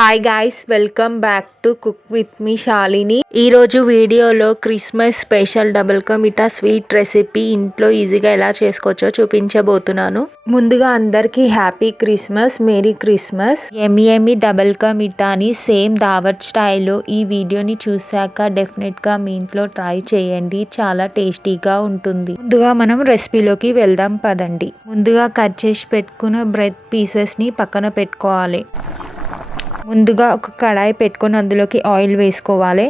Hi guys, welcome back to cook with me Shalini. ఈరోజు వీడియోలో Christmas special double ka meetha sweet recipe ఇంట్లో ఈజీగా ఎలా చేసుకోవచ్చో చూపించబోతున్నాను. ముందుగా అందరికీ హ్యాపీ క్రిస్మస్, మేరీ క్రిస్మస్. ఎమ్మి డబుల్ కా మీఠాని సేమ్ దావత్ స్టైల్లో ఈ వీడియోని చూశాక డెఫినెట్గా మీ ఇంట్లో ట్రై చేయండి, చాలా టేస్టీగా ఉంటుంది. ముందుగా మనం రెసిపీలోకి వెళ్దాం పదండి. ముందుగా కట్ చేసి పెట్టుకున్న బ్రెడ్ పీసెస్ని పక్కన పెట్టుకోవాలి. ముందుగా ఒక కడాయి పెట్టుకొని అందులోకి ఆయిల్ వేసుకోవాలి.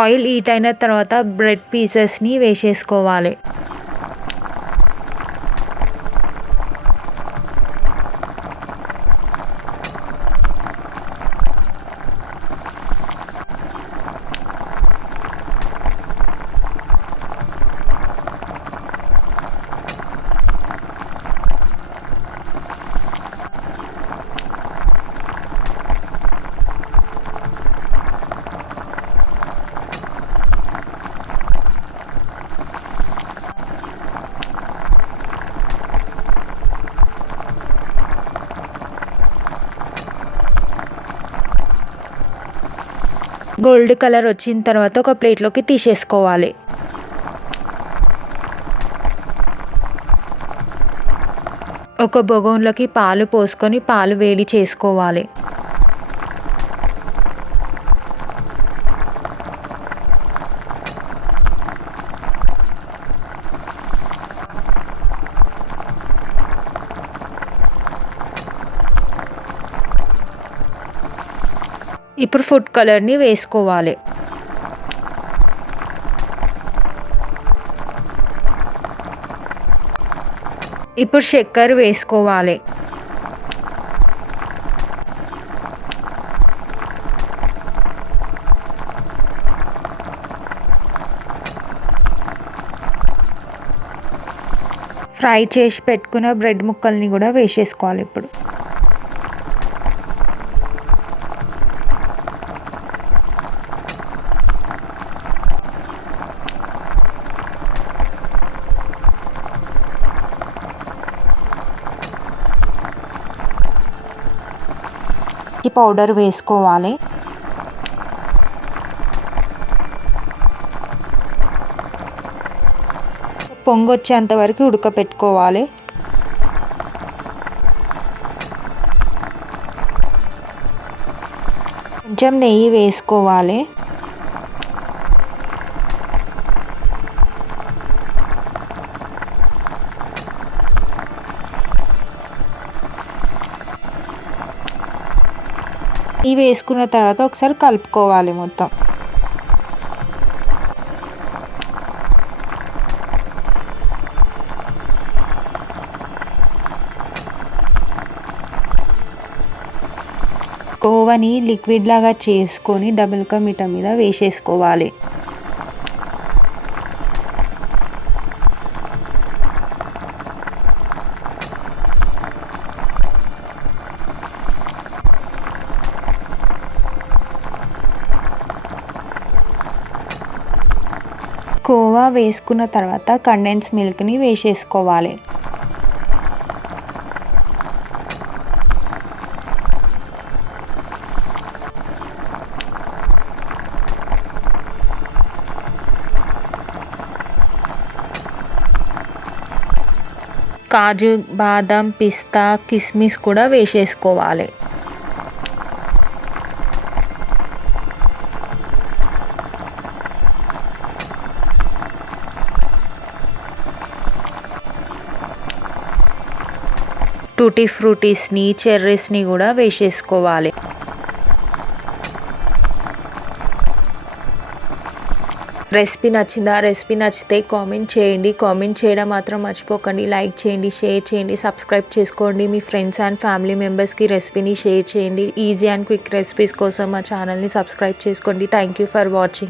ఆయిల్ హీట్ అయిన తర్వాత బ్రెడ్ పీసెస్ని వేసేసుకోవాలి. గోల్డ్ కలర్ వచ్చిన తర్వాత ఒక ప్లేట్లోకి తీసేసుకోవాలి. ఒక బగోన్లోకి పాలు పోసుకొని పాలు వేడి చేసుకోవాలి. ఇప్పుడు ఫుడ్ కలర్ని వేసుకోవాలి. ఇప్పుడు చక్కెర వేసుకోవాలి. ఫ్రై చేసి పెట్టుకున్న బ్రెడ్ ముక్కల్ని కూడా వేసేసుకోవాలి. ఇప్పుడు పౌడర్ వేసుకోవాలి. పొంగొచ్చేంత వరకు ఉడకపెట్టుకోవాలి. కొంచెం నెయ్యి వేసుకోవాలి. ఇవి వేసుకున్న తర్వాత ఒకసారి కలుపుకోవాలి మొత్తం. కోవాని లిక్విడ్ లాగా చేసుకొని డబుల్ కా మీఠా మీద వేసేసుకోవాలి. కోవా వేసుకున్న తర్వాత కండెన్స్ మిల్క్ని వేసేసుకోవాలి. కాజు, బాదం, పిస్తా, కిస్మిస్ కూడా వేసేసుకోవాలి. టూటీ ఫ్రూటీస్ని, చెర్రీస్ని కూడా వేసేసుకోవాలి. రెసిపీ నచ్చిందా? రెసిపీ నచ్చితే కామెంట్ చేయండి. కామెంట్ చేయడం మాత్రం మర్చిపోకండి. లైక్ చేయండి, షేర్ చేయండి, సబ్స్క్రైబ్ చేసుకోండి. మీ ఫ్రెండ్స్ అండ్ ఫ్యామిలీ మెంబర్స్కి రెసిపీని షేర్ చేయండి. ఈజీ అండ్ క్విక్ రెసిపీస్ కోసం మా ఛానల్ని సబ్స్క్రైబ్ చేసుకోండి. Thank you for watching.